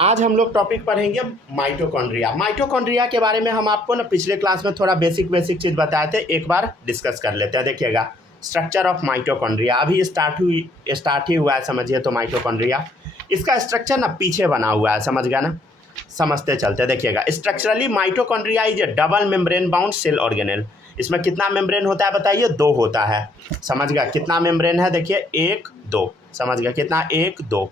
आज हम लोग टॉपिक पढ़ेंगे माइटोकॉन्ड्रिया। माइटोकॉन्ड्रिया के बारे में हम आपको ना पिछले क्लास में थोड़ा बेसिक चीज़ बताए थे, एक बार डिस्कस कर लेते हैं। देखिएगा, स्ट्रक्चर ऑफ माइटोकॉन्ड्रिया अभी स्टार्ट ही हुआ है, समझिए। तो माइटोकॉन्ड्रिया इसका स्ट्रक्चर ना पीछे बना हुआ है, समझ गया ना, समझते चलते। देखिएगा, structurally mitochondria is a double membrane bound cell organelle. इसमें कितना मेम्ब्रेन होता है बताइए? 2 होता है, समझ गया। कितना मेम्ब्रेन है? देखिए 1 2, समझ गया कितना? 1 2,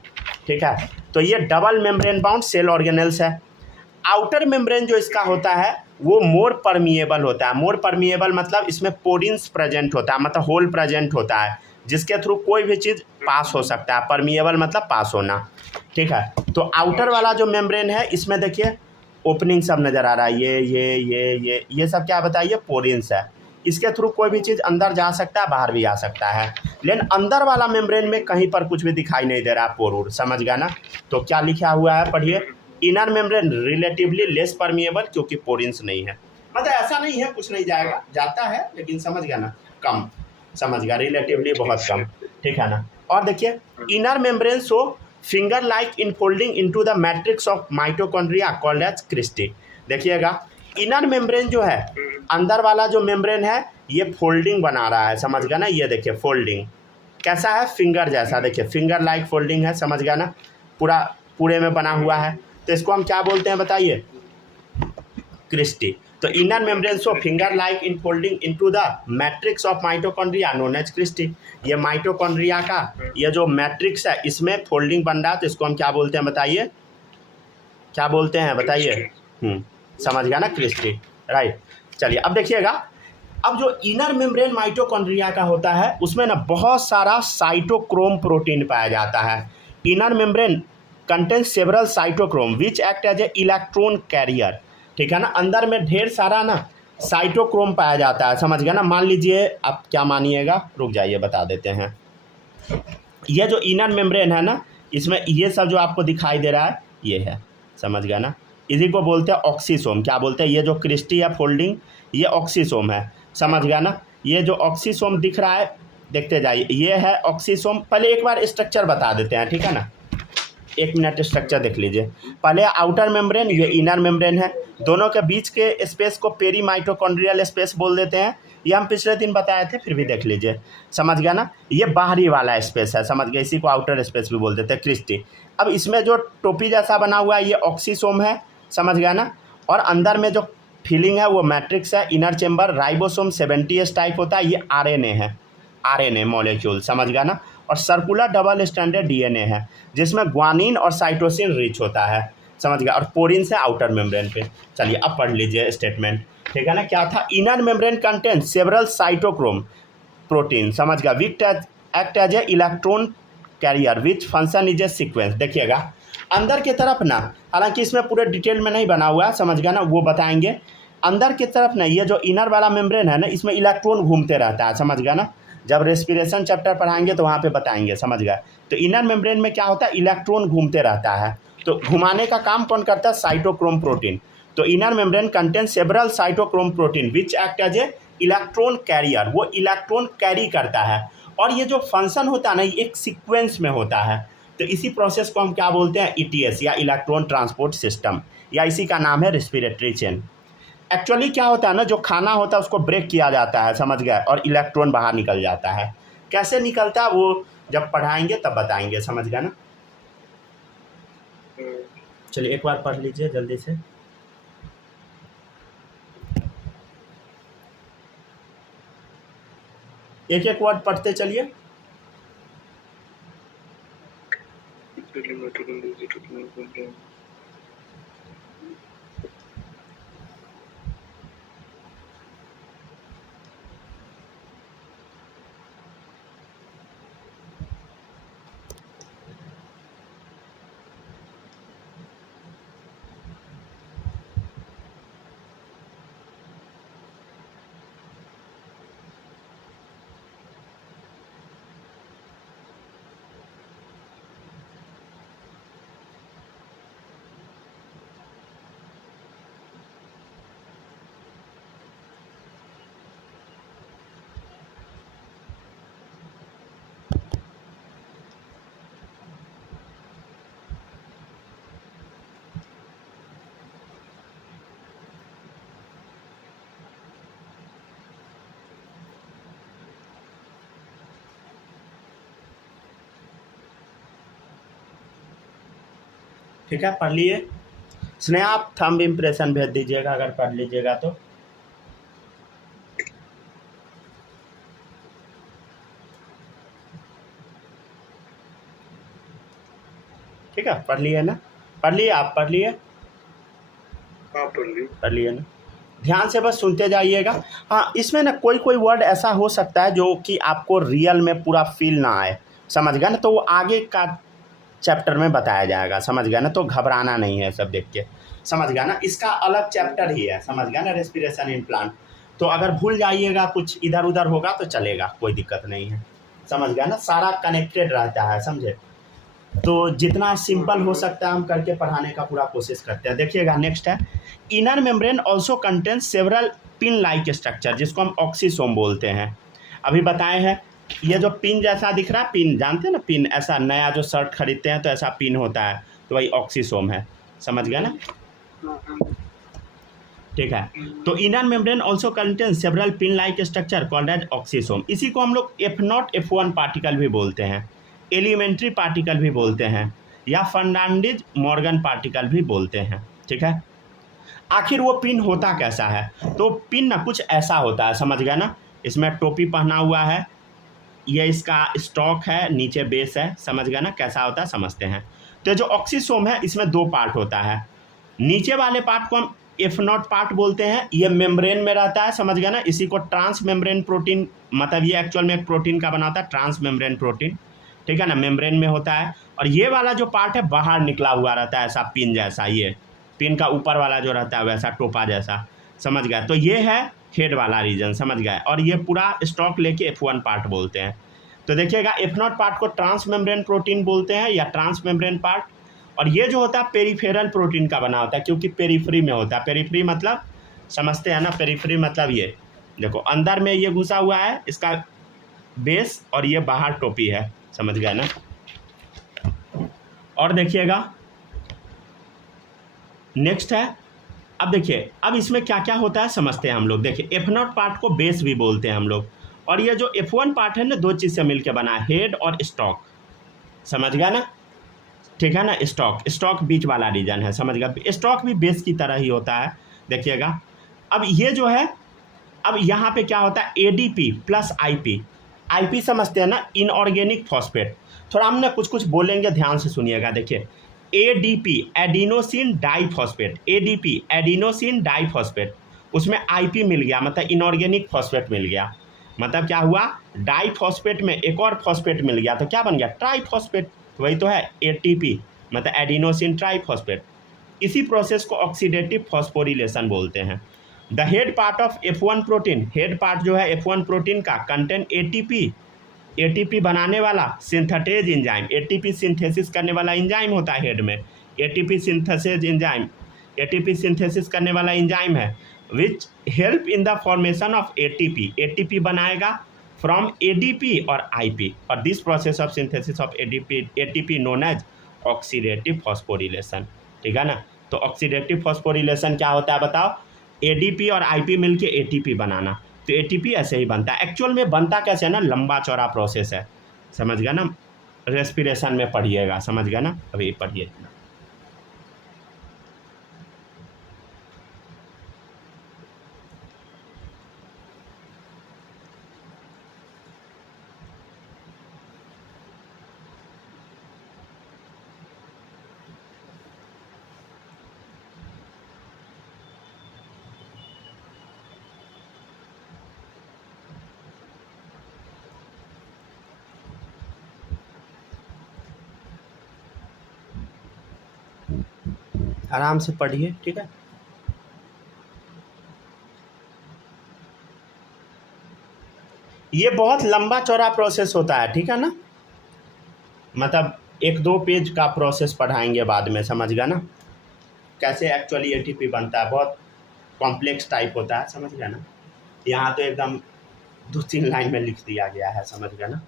ठीक है। तो ये double membrane bound cell organelles है। आउटर मेम्ब्रेन जो इसका होता है वो मोर परमिएबल होता है। मोर परमिएबल मतलब इसमें पोरिन्स प्रेजेंट होता है, मतलब होल प्रेजेंट होता है, जिसके थ्रू कोई भी चीज़ पास हो सकता है। परमिएबल मतलब पास होना, ठीक है। तो आउटर वाला जो मेम्ब्रेन है इसमें देखिए ओपनिंग सब नज़र आ रहा है, ये सब क्या बताइए? पोरिन्स है। इसके थ्रू कोई भी चीज़ अंदर जा सकता है, बाहर भी आ सकता है। लेकिन अंदर वाला मेम्ब्रेन में कहीं पर कुछ भी दिखाई नहीं दे रहा, पोरूर, समझ गया ना। तो क्या लिखा हुआ है, पढ़िए। Inner membrane relatively less permeable, क्योंकि पोरिन्स नहीं है। मतलब ऐसा नहीं है कुछ नहीं जाएगा, जाता है, लेकिन समझ गया ना, कम, समझ गया, रिलेटिवली बहुत कम, ठीक है ना। और देखिए, inner membrane so finger like infolding into the matrix of mitochondria called as cristae. देखिएगा, इनर मेम्ब्रेन जो है, अंदर वाला जो मेम्ब्रेन है, ये फोल्डिंग बना रहा है, समझ गया ना। ये देखिए फोल्डिंग कैसा है? फिंगर जैसा, देखिए फिंगर लाइक फोल्डिंग है, समझ गया ना, पूरे में बना हुआ है। तो इसको हम क्या बोलते हैं बताइए? क्रिस्टी। तो inner membrane so finger like infolding into the matrix of mitochondria known as cristae. ये माइटोकॉन्ड्रिया का ये जो मैट्रिक्स है इसमें फोल्डिंग बन रहा है, तो इसको हम क्या बोलते हैं बताइए? क्या बोलते हैं बताइए? समझ गया ना, क्रिस्टी, राइट। चलिए अब देखिएगा, अब जो इनर मेम्ब्रेन माइटोकॉन्ड्रिया का होता है उसमें ना बहुत सारा साइटोक्रोम प्रोटीन पाया जाता है। Inner membrane contains several cytochrome which act as a electron carrier, ठीक है ना। अंदर में ढेर सारा ना साइटोक्रोम पाया जाता है, समझ गया ना। मान लीजिए, आप क्या मानिएगा, रुक जाइए बता देते हैं। ये जो इनर मेम्ब्रेन है ना, इसमें ये सब जो आपको दिखाई दे रहा है ये है, समझ गया ना। इसी को बोलते हैं ऑक्सीसोम। क्या बोलते हैं? ये जो क्रिस्टी या फोल्डिंग, ये ऑक्सीसोम है, समझ गया ना। ये जो ऑक्सीसोम दिख रहा है, देखते जाइए, ये है ऑक्सीसोम। पहले एक बार स्ट्रक्चर बता देते हैं, ठीक है ना। 1 मिनट स्ट्रक्चर देख लीजिए। पहले आउटर मेम्ब्रेन, ये इनर मेम्ब्रेन है। दोनों के बीच के स्पेस को पेरी माइटोकॉन्ड्रियल स्पेस बोल देते हैं। ये हम पिछले दिन बताए थे, फिर भी देख लीजिए, समझ गया ना। ये बाहरी वाला स्पेस है, समझ गया, इसी को आउटर स्पेस भी बोल देते हैं, क्रिस्टी। अब इसमें जो टोपी जैसा बना हुआ है ये ऑक्सीसोम है, समझ गया ना। और अंदर में जो फिलिंग है वो मैट्रिक्स है। Inner chamber ribosome 70S type होता है, ये आरएनए है, आरएनए मॉलिक्यूल, समझ गया ना। और सर्कुलर डबल स्टैंडर्ड डीएनए है, जिसमें ग्वानिन और साइटोसिन रिच होता है, समझ गया। और पोरिन से आउटर मेम्ब्रेन पे। चलिए अब पढ़ लीजिए स्टेटमेंट, ठीक है ना। क्या था? Inner membrane contain several cytochrome protein, समझ गया, which act as a electron carrier which function is a sequence. देखिएगा, अंदर की तरफ ना, हालांकि इसमें पूरे डिटेल में नहीं बना हुआ है, समझ गया ना, वो बताएंगे। अंदर की तरफ ना ये जो इनर वाला मेम्ब्रेन है ना, इसमें इलेक्ट्रॉन घूमते रहता है, समझ गया ना। जब रेस्पिरेशन चैप्टर पढ़ाएंगे तो वहाँ पे बताएंगे, समझ गया। तो इनर मेम्ब्रेन में क्या होता है? इलेक्ट्रॉन घूमते रहता है। तो घुमाने का काम कौन करता है? Cytochrome protein. तो inner membrane contain several cytochrome protein which act as a electron carrier, वो इलेक्ट्रॉन कैरी करता है। और ये जो फंक्शन होता है ना, ये एक सीक्वेंस में होता है। तो इसी प्रोसेस को हम क्या बोलते हैं? ईटीएस या इलेक्ट्रॉन ट्रांसपोर्ट सिस्टम, या इसी का नाम है रेस्पिरेटरी चेन। एक्चुअली क्या होता है ना, जो खाना होता है उसको ब्रेक किया जाता है, समझ गए, और इलेक्ट्रॉन बाहर निकल जाता है। कैसे निकलता है वो जब पढ़ाएंगे तब बताएंगे, समझ गए ना। चलिए एक बार पढ़ लीजिए जल्दी से। एक एक वर्ड पढ़ते चलिए। ठीक है, पढ़ लिए। स्नेहा आप थंब इम्प्रेशन भेज दीजिएगा अगर पढ़ लीजिएगा तो। ठीक है, पढ़ लिए ना? पढ़ लिए आप? पढ़ लिए? हाँ पढ़ लिए ना? ध्यान से बस सुनते जाइएगा। हाँ, इसमें ना कोई कोई वर्ड ऐसा हो सकता है जो कि आपको रियल में पूरा फील ना आए, समझ गए ना? तो वो आगे का चैप्टर में बताया जाएगा, समझ गया ना? तो घबराना नहीं है सब देख के, समझ गया ना? इसका अलग चैप्टर ही है, समझ गया ना? Respiration in plant. तो अगर भूल जाइएगा, कुछ इधर उधर होगा तो चलेगा, कोई दिक्कत नहीं है, समझ गया ना? सारा कनेक्टेड रहता है, समझे? तो जितना सिंपल हो सकता है हम करके पढ़ाने का पूरा कोशिश करते हैं। देखिएगा, नेक्स्ट है inner membrane also contains several pin like structure, जिसको हम ऑक्सीसोम बोलते हैं। अभी बताए हैं, ये जो पिन जैसा दिख रहा है, पिन जानते हैं ना? पिन ऐसा नया जो शर्ट खरीदते हैं तो ऐसा पिन होता है, तो वही ऑक्सीसोम है, समझ गया ना? ठीक है, तो inner membrane also contains several pin like structure called as oxysome. इसी को हम लोग F0 F1 पार्टिकल भी बोलते हैं, एलिमेंट्री पार्टिकल भी बोलते हैं, या फर्नांडिज मॉर्गन पार्टिकल भी बोलते हैं। ठीक है, आखिर वो पिन होता कैसा है? तो पिन ना कुछ ऐसा होता है, समझ गया ना? इसमें टोपी पहना हुआ है, ये इसका स्टॉक है, नीचे बेस है, समझ गया ना? कैसा होता है समझते हैं। तो जो ऑक्सीसोम है इसमें दो पार्ट होता है, नीचे वाले पार्ट को हम F0 पार्ट बोलते हैं, ये मेम्ब्रेन में रहता है, समझ गया ना? इसी को ट्रांस मेम्ब्रेन प्रोटीन, मतलब ये एक्चुअल में एक प्रोटीन का बना होता है, ट्रांस मेम्ब्रेन प्रोटीन, ठीक है ना? मेम्ब्रेन में होता है। और ये वाला जो पार्ट है बाहर निकला हुआ रहता है, ऐसा पिन जैसा, ये पिन का ऊपर वाला जो रहता है वैसा टोपा जैसा, समझ गया? तो ये है हेड वाला रीजन, समझ गए? और ये पूरा स्टॉक लेके F1 पार्ट बोलते हैं। तो देखिएगा, F0 पार्ट को ट्रांस मेम्ब्रेन प्रोटीन बोलते हैं या ट्रांस मेम्ब्रेन पार्ट। और ये जो होता है पेरिफेरल प्रोटीन का बना होता है, क्योंकि पेरिफ्री में होता है। पेरिफ्री मतलब समझते हैं ना? पेरिफ्री मतलब ये देखो, अंदर में ये घुसा हुआ है इसका बेस, और ये बाहर टोपी है, समझ गए ना? और देखिएगा, नेक्स्ट है, अब देखिए, अब इसमें क्या क्या होता है समझते हैं हम लोग। देखिए, F0 पार्ट को बेस भी बोलते हैं हम लोग, और ये जो F1 पार्ट है ना, दो चीज़ से मिलकर बना है, हेड और स्टॉक, समझ गया ना? ठीक है ना? स्टॉक, स्टॉक बीच वाला रीजन है, समझ गया? स्टॉक भी बेस की तरह ही होता है, देखिएगा। अब ये जो है, अब यहाँ पे क्या होता है, ADP प्लस IP। IP समझते हैं ना? Inorganic phosphate. थोड़ा हम ना कुछ कुछ बोलेंगे, ध्यान से सुनिएगा। देखिए, ADP adenosine diphosphate, ADP adenosine diphosphate, उसमें IP मिल गया, मतलब इनऑर्गेनिक फॉस्फेट मिल गया। मतलब क्या हुआ, डाइफॉस्फेट में एक और फॉस्फेट मिल गया, तो क्या बन गया, ट्राइफॉस्फेट। वही तो है ATP, मतलब एडिनोसिन ट्राइफॉस्फेट। इसी प्रोसेस को ऑक्सीडेटिव फॉस्फोरिलेशन बोलते हैं। The head part of F1 protein, head part जो है F1 प्रोटीन का, कंटेन ATP बनाने वाला सिंथेटेज एंजाइम, ATP सिंथेसिस करने वाला एंजाइम होता है हेड में, ATP synthesis enzyme, ATP synthesis करने वाला एंजाइम है, which help in the formation of ATP बनाएगा फ्रॉम ADP और IP, और this process of synthesis of ATP known as oxidative phosphorylation. ठीक है ना? तो ऑक्सीडेटिव फॉस्फोरिलेशन क्या होता है बताओ? ADP और IP मिलके ATP बनाना। तो ATP ऐसे ही बनता है। एक्चुअल में बनता कैसे है ना, लंबा चौड़ा प्रोसेस है, समझ गया ना? रेस्पिरेशन में पढ़िएगा, समझ गया ना? अभी पढ़िए। आराम से पढ़िए, ठीक है? ये बहुत लंबा चौड़ा प्रोसेस होता है, ठीक है ना? मतलब 1-2 पेज का प्रोसेस पढ़ाएंगे बाद में, समझ गया ना? कैसे एक्चुअली ATP बनता है, बहुत कॉम्प्लेक्स टाइप होता है, समझ गया ना? यहाँ तो एकदम 2-3 लाइन में लिख दिया गया है, समझ गया ना?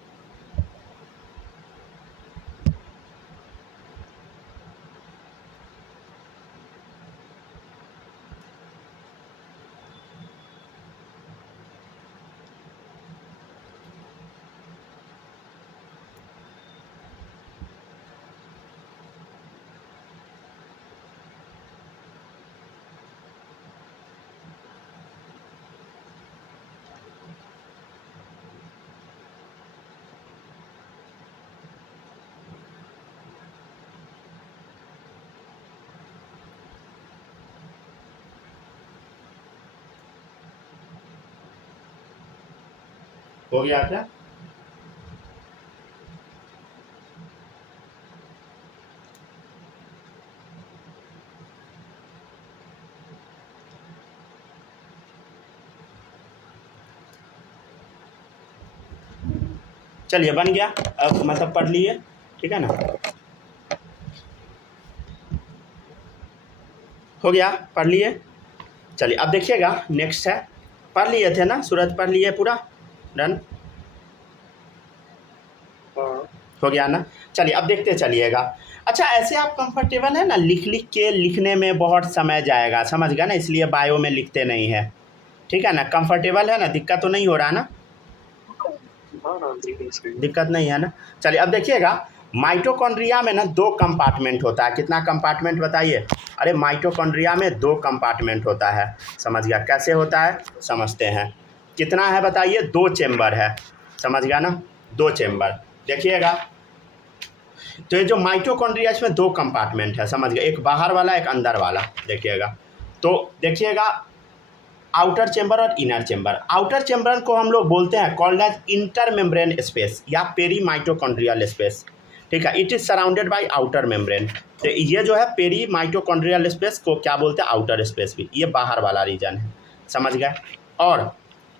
हो गया क्या? चलिए बन गया, अब मतलब पढ़ लिए, ठीक है ना, हो गया, पढ़ लिए। चलिए अब देखिएगा नेक्स्ट है, पढ़ लिए थे ना सूरज, पढ़ लिए पूरा, डन हाँ हो गया ना। चलिए अब देखते चलिएगा। अच्छा ऐसे आप कंफर्टेबल है ना, लिख लिख के लिखने में बहुत समय जाएगा, समझ गया ना, इसलिए बायो में लिखते नहीं है, ठीक है ना, कंफर्टेबल है ना, दिक्कत तो नहीं हो रहा ना, हाँ हाँ बिल्कुल सही। दिक्कत नहीं है ना। चलिए अब देखिएगा, माइटोकॉन्ड्रिया में ना 2 कंपार्टमेंट होता है, कितना कंपार्टमेंट बताइए? अरे माइटोकॉन्ड्रिया में 2 कंपार्टमेंट होता है, समझ गया, कैसे होता है समझते हैं। कितना है बताइए? 2 चेम्बर है, समझ गया ना, 2 चेम्बर। देखिएगा तो ये जो माइटोकॉन्ड्रिया इसमें 2 कंपार्टमेंट है, समझ गए, एक बाहर वाला एक अंदर वाला। देखिएगा तो देखिएगा आउटर चेंबर और इनर चेंबर। आउटर चेंबर को हम लोग बोलते हैं called as inter membrane space या पेरी माइटोकॉन्ड्रियल स्पेस, ठीक है, it is surrounded by outer membrane. तो ये जो है पेरी माइटोकॉन्ड्रियल स्पेस को क्या बोलते हैं? आउटर स्पेस भी, ये बाहर वाला रीजन है, समझ गए। और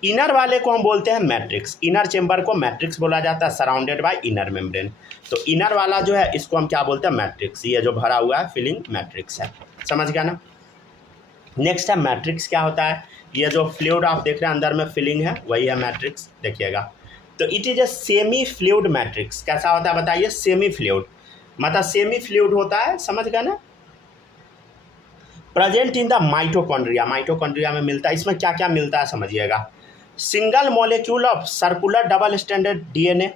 इनर वाले को हम बोलते हैं मैट्रिक्स, इनर चेंबर को मैट्रिक्स बोला जाता है, सराउंडेड बाय इनर मेम्ब्रेन। तो इनर वाला जो है इसको हम क्या बोलते हैं? मैट्रिक्स, ये जो भरा हुआ है फिलिंग मैट्रिक्स है, समझ गया ना। नेक्स्ट है मैट्रिक्स, क्या होता है? ये जो फ्लूइड आप देख रहे हैं अंदर में फिलिंग है वही है मैट्रिक्स, देखिएगा। तो it is a semi fluid matrix, कैसा होता है बताइए? सेमी फ्लूइड, मतलब सेमी फ्लूइड होता है, समझ गए ना। Present in the mitochondria, mitochondria में मिलता है, इसमें क्या क्या मिलता है समझिएगा। Single molecule of circular double standard DNA.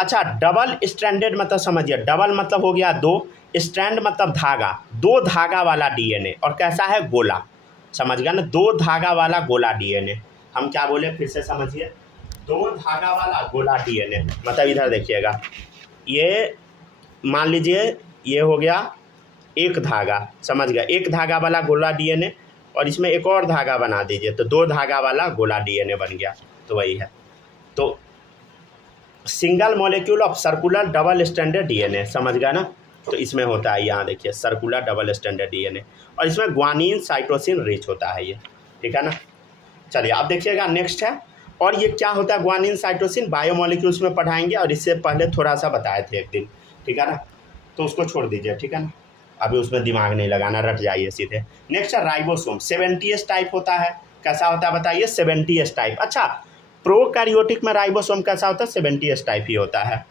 अच्छा डबल स्टैंडर्ड मतलब समझिए, डबल मतलब हो गया 2, स्ट्रैंड मतलब धागा, 2 धागा वाला डीएनए, और कैसा है? गोला, समझ गया ना, 2 धागा वाला गोला डीएनए। हम क्या बोले फिर से समझिए, 2 धागा वाला गोला डीएनए, मतलब इधर देखिएगा, ये मान लीजिए ये हो गया एक धागा, समझ गया, एक धागा वाला गोला डीएनए, और इसमें एक और धागा बना दीजिए तो 2 धागा वाला गोला डीएनए बन गया, तो वही है। तो single molecule of circular double standard DNA, समझ गया ना। तो इसमें होता है, यहाँ देखिए, सर्कुलर डबल स्टैंडर्ड डीएनए, और इसमें ग्वानिन साइटोसिन रिच होता है ये, ठीक है ना। चलिए अब देखिएगा नेक्स्ट है, और ये क्या होता है ग्वानिन साइटोसिन? बायोमोलिक्यूल्स में पढ़ाएंगे, और इससे पहले थोड़ा सा बताए थे एक दिन, ठीक है ना, तो उसको छोड़ दीजिए, ठीक है ना, अभी उसमें दिमाग नहीं लगाना, रट जाइए सीधे। नेक्स्ट है राइबोसोम, 70s टाइप होता है, कैसा होता है बताइए? 70s type. अच्छा प्रोकैरियोटिक में राइबोसोम कैसा होता है? 70s टाइप ही होता है,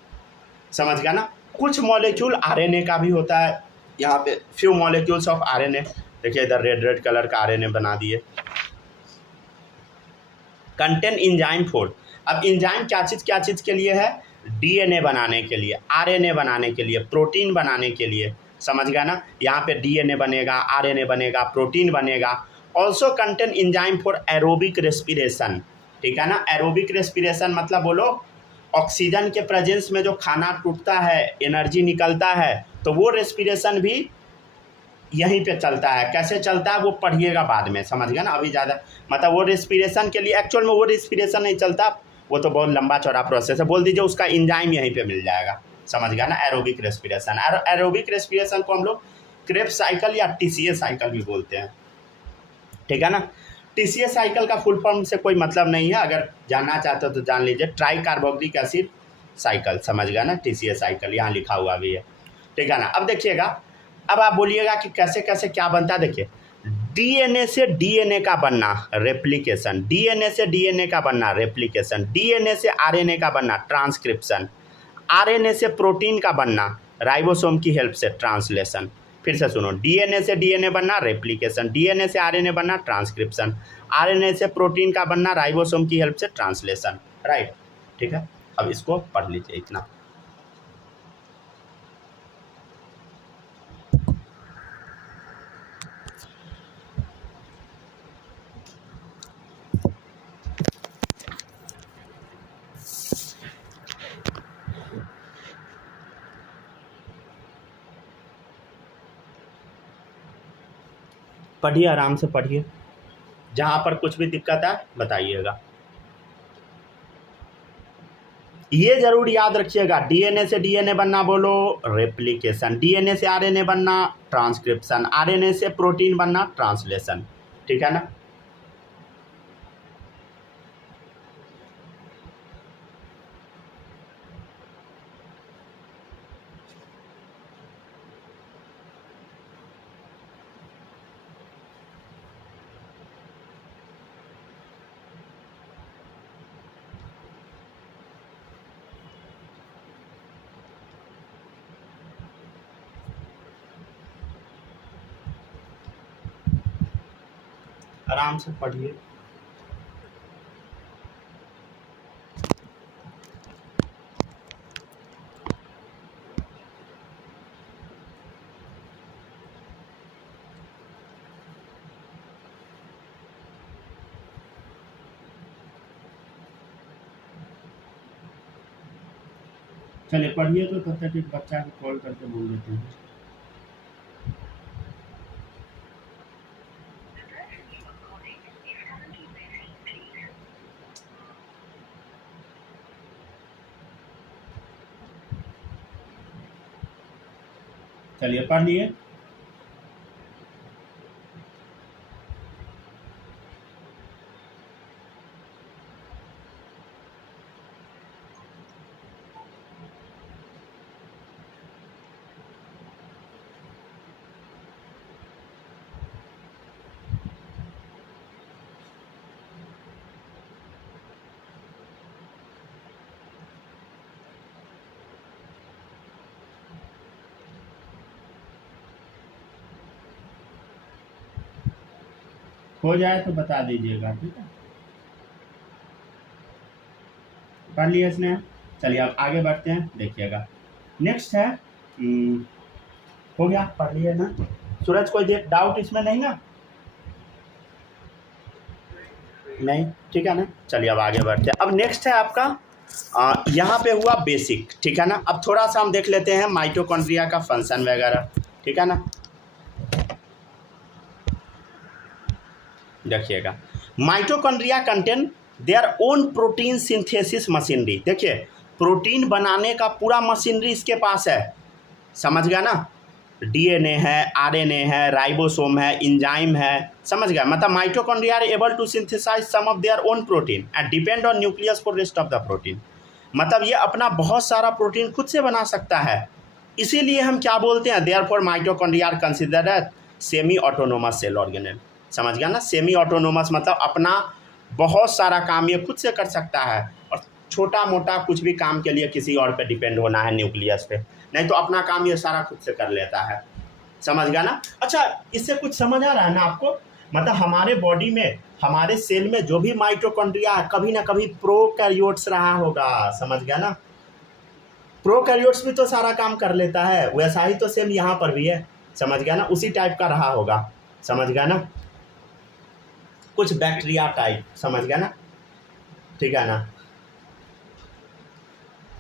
समझ गया ना। कुछ मॉलिक्यूल आरएनए का भी होता है, यहाँ पे फ्यू मॉलिक्यूल्स ऑफ आरएनए, देखिए इधर रेड रेड कलर का आरएनए बना दिए। कंटेन इंजाइम फॉर, अब इंजाइम क्या चीज़ के लिए है? डीएनए बनाने के लिए, आरएनए बनाने के लिए, प्रोटीन बनाने के लिए, समझ गया ना। यहाँ पे डीएनए बनेगा, आरएनए बनेगा, प्रोटीन बनेगा। Also contain enzyme for aerobic respiration, ठीक है ना। एरोबिक रेस्पिरेशन मतलब बोलो, ऑक्सीजन के प्रेजेंस में जो खाना टूटता है, एनर्जी निकलता है, तो वो रेस्पिरेशन भी यहीं पे चलता है। कैसे चलता है वो पढ़िएगा बाद में, समझ गया ना। अभी ज़्यादा मतलब वो रेस्पिरेशन के लिए एक्चुअल में वो रेस्पिरेशन नहीं चलता, वो तो बहुत लंबा चौड़ा प्रोसेस है, बोल दीजिए उसका इंजाइम यहीं पे मिल जाएगा, समझ गया ना। एरोबिक रेस्पिरेशन, एरोबिक रेस्पिरेशन को हम लोग क्रेब्स साइकिल या टीसीए साइकिल भी बोलते हैं, ठीक है ना। टीसीए साइकिल का फुल फॉर्म से कोई मतलब नहीं है, अगर जानना चाहते हो तो जान लीजिए, ट्राई कार्बोक्सिलिक एसिड साइकिल, समझ गया ना, टीसीए साइकिल यहाँ लिखा हुआ भी है, ठीक है ना। अब देखिएगा, अब आप बोलिएगा कि कैसे कैसे क्या बनता है। देखिए डीएनए से डीएनए का बनना रेप्लिकेशन, डीएनए से डीएनए का बनना रेप्लिकेशन, डीएनए से आरएनए का बनना ट्रांसक्रिप्शन, आरएनए से प्रोटीन का बनना राइबोसोम की हेल्प से ट्रांसलेशन। फिर से सुनो, डीएनए से डीएनए बनना रेप्लिकेशन, डीएनए से आरएनए बनना ट्रांसक्रिप्शन, आरएनए से प्रोटीन का बनना राइबोसोम की हेल्प से ट्रांसलेशन, राइट, ठीक है। अब इसको पढ़ लीजिए इतना। पढ़िए, आराम से पढ़िए, जहाँ पर कुछ भी दिक्कत है बताइएगा। ये जरूर याद रखिएगा, डीएनए से डीएनए बनना बोलो रेप्लिकेशन, डीएनए से आरएनए बनना ट्रांसक्रिप्शन, आरएनए से प्रोटीन बनना ट्रांसलेशन, ठीक है ना। आराम से पढ़िए। चलिए पढ़िए, तो तब तक एक बच्चा को कॉल करके बोल देते हैं। चलिए पढ़ लिए। हो जाए तो बता दीजिएगा, ठीक है। पढ़ लिया इसने। चलिए अब आगे बढ़ते हैं, देखिएगा। नेक्स्ट है हो गया, पढ़ लिया ना सूरज, कोई डाउट इसमें नहीं ना? नहीं, ठीक है ना। चलिए अब आगे बढ़ते हैं। अब नेक्स्ट है आपका यहाँ पे हुआ बेसिक, ठीक है ना। अब थोड़ा सा हम देख लेते हैं माइटोकॉन्ड्रिया का फंक्शन वगैरह, ठीक है ना। देखिएगा, mitochondria contain there own protein synthesis machinery. देखिए, प्रोटीन बनाने का पूरा मशीनरी इसके पास है, समझ गया ना। डीएनए है, आरएनए है, राइबोसोम है, इंजाइम है, समझ गया। मतलब mitochondria are able to synthesise some of their own protein and depend on nucleus for rest of the protein. मतलब ये अपना बहुत सारा प्रोटीन खुद से बना सकता है। इसीलिए हम क्या बोलते हैं, therefore mitochondria are considered as semi autonomous cell organelle. समझ गया ना, सेमी ऑटोनोमस मतलब अपना बहुत सारा काम ये खुद से कर सकता है, और छोटा मोटा कुछ भी काम के लिए किसी और पे डिपेंड होना है, न्यूक्लियस पे, नहीं तो अपना काम ये सारा खुद से कर लेता है। समझ गया ना। अच्छा, इससे कुछ समझ आ रहा है ना आपको? मतलब हमारे बॉडी में, हमारे सेल में जो भी माइटोकॉन्ड्रिया है, कभी ना कभी प्रोकैरियोट्स रहा होगा, समझ गया ना। प्रोकैरियोट्स भी तो सारा काम कर लेता है, वैसा ही तो सेम यहाँ पर भी है, समझ गया ना। उसी टाइप का रहा होगा, समझ गया ना। कुछ बैक्टीरिया टाइप, समझ गया ना, ठीक है ना।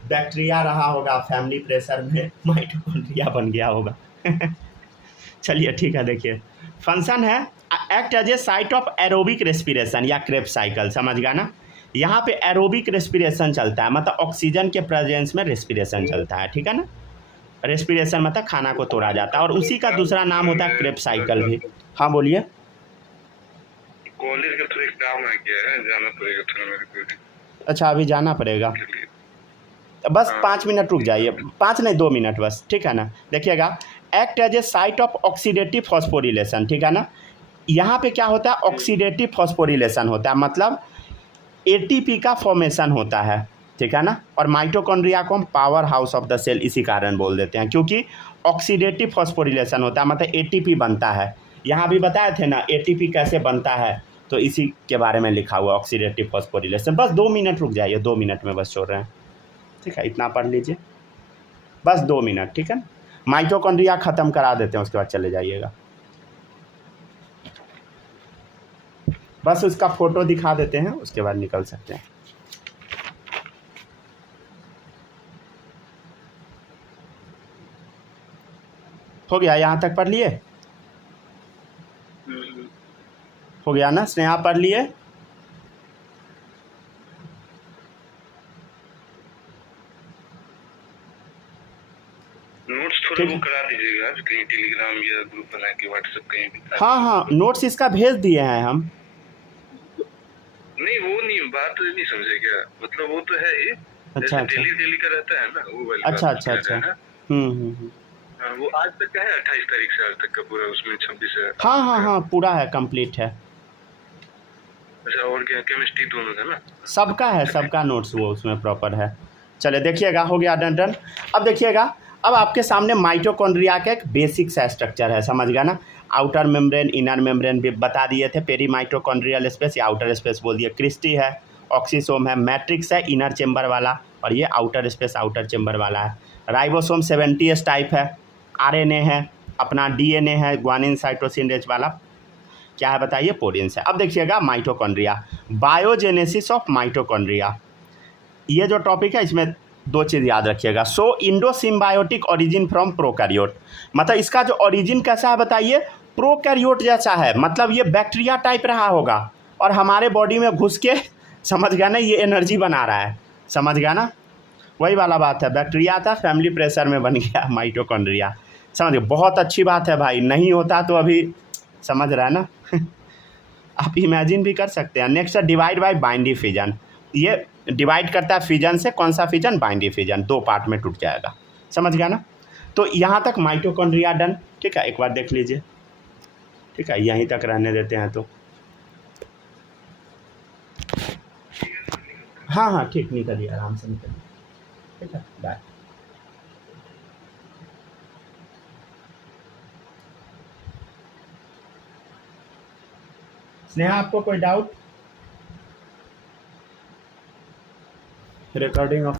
बैक्टीरिया रहा होगा, फैमिली प्रेशर में माइटोकॉन्ड्रिया बन गया होगा। चलिए ठीक है। देखिए, फंक्शन है act as a site of aerobic respiration या क्रेब्स साइकिल, समझ गया ना। यहाँ पे एरोबिक रेस्पिरेशन चलता है, मतलब ऑक्सीजन के प्रेजेंस में रेस्पिरेशन चलता है, ठीक है ना। रेस्पिरेशन मतलब खाना को तोड़ा जाता है, और उसी का दूसरा नाम होता है क्रेब्स साइकिल भी। हाँ बोलिए। कॉलेज का थोड़ा काम आ गया है, जाना पड़ेगा थोड़ा मेरे को। अच्छा, अभी जाना पड़ेगा, बस 5 मिनट रुक जाइए, 5 नहीं 2 मिनट बस, ठीक है ना। देखिएगा, act as a site of oxidative phosphorylation, ठीक है ना। यहाँ पे क्या होता है, ऑक्सीडेटिव फॉस्फोरिलेशन होता है, मतलब एटीपी का फॉर्मेशन होता है, ठीक है ना। और माइटोकॉन्ड्रिया को हम powerhouse of the cell इसी कारण बोल देते हैं, क्योंकि ऑक्सीडेटिव फॉस्फोरिलेशन होता है, मतलब एटीपी बनता है। यहाँ भी बताए थे ना एटीपी कैसे बनता है, तो इसी के बारे में लिखा हुआ ऑक्सीडेटिव फॉस्फोरिलेशन। बस 2 मिनट रुक जाइए, 2 मिनट में बस छोड़ रहे हैं, ठीक है। इतना पढ़ लीजिए, बस 2 मिनट, ठीक है ना। माइटोकॉन्ड्रिया ख़त्म करा देते हैं, उसके बाद चले जाइएगा। बस उसका फ़ोटो दिखा देते हैं, उसके बाद निकल सकते हैं। हो गया, यहाँ तक पढ़ लिए? हो गया ना। स्नेहा पढ़ लिए? दीजिएगा आज कहीं टेलीग्राम या ग्रुप बना के व्हाट्सएप कहीं भी। हाँ हाँ, नोट्स इसका भेज दिए हैं हम। नहीं वो नहीं, बात नहीं समझे क्या, मतलब वो तो है ही, अच्छा जैसे अच्छा डेली का रहता है ना, वो वाली अच्छा बात अच्छा कह अच्छा। रहे हैं। हम्म। हाँ, वो आज तक का है, 28 तारीख से आज तक का पूरा, उसमें 26 है। हाँ हाँ हाँ, पूरा है, कंप्लीट है। अच्छा, और क्या, केमिस्ट्री दोनों है ना? सबका है, सबका नोट्स वो उसमें प्रॉपर है। चलिए देखिएगा, हो गया डन डन। अब देखिएगा, अब आपके सामने माइटोकॉन्ड्रिया का एक बेसिक सा स्ट्रक्चर है, समझ गया ना। आउटर मेम्ब्रेन, इनर मेम्ब्रेन भी बता दिए थे, पेरी माइटोकॉन्ड्रियल स्पेस या आउटर स्पेस बोल दिए, क्रिस्टी है, ऑक्सीसोम है, मैट्रिक्स है इनर चेम्बर वाला, और ये आउटर स्पेस आउटर चेम्बर वाला है। राइबोसोम 70s टाइप है, आरएनए है, अपना डीएनए है, ग्वानिन साइटोसिन रिच वाला, क्या है बताइए, पोरिन है। अब देखिएगा माइटोकॉन्ड्रिया, बायोजेनेसिस ऑफ माइटोकॉन्ड्रिया, ये जो टॉपिक है इसमें दो चीज़ याद रखिएगा। So endosymbiotic origin from prokaryote, मतलब इसका जो ओरिजिन कैसा है बताइए, प्रोकैरियोट जैसा है, मतलब ये बैक्टीरिया टाइप रहा होगा और हमारे बॉडी में घुस के, समझ गया ना, ये एनर्जी बना रहा है, समझ गया ना, वही वाला बात है। बैक्टीरिया था, फैमिली प्रेशर में बन गया माइटोकॉन्ड्रिया, समझ गए। बहुत अच्छी बात है भाई, नहीं होता तो अभी, समझ रहा है ना आप इमेजिन भी कर सकते हैं। नेक्स्ट है डिवाइड बाय बाइंडी फिजन, ये डिवाइड करता है फिजन से, कौन सा फिजन, बाइंडी फिजन, दो पार्ट में टूट जाएगा, समझ गया ना। तो यहाँ तक माइटोकॉन्ड्रिया डन, ठीक है, एक बार देख लीजिए, ठीक है, यहीं तक रहने देते हैं तो, हाँ हाँ ठीक, निकलिए आराम से निकलिए, ठीक है, बाय। स्नेहा आपको कोई डाउट? Recording of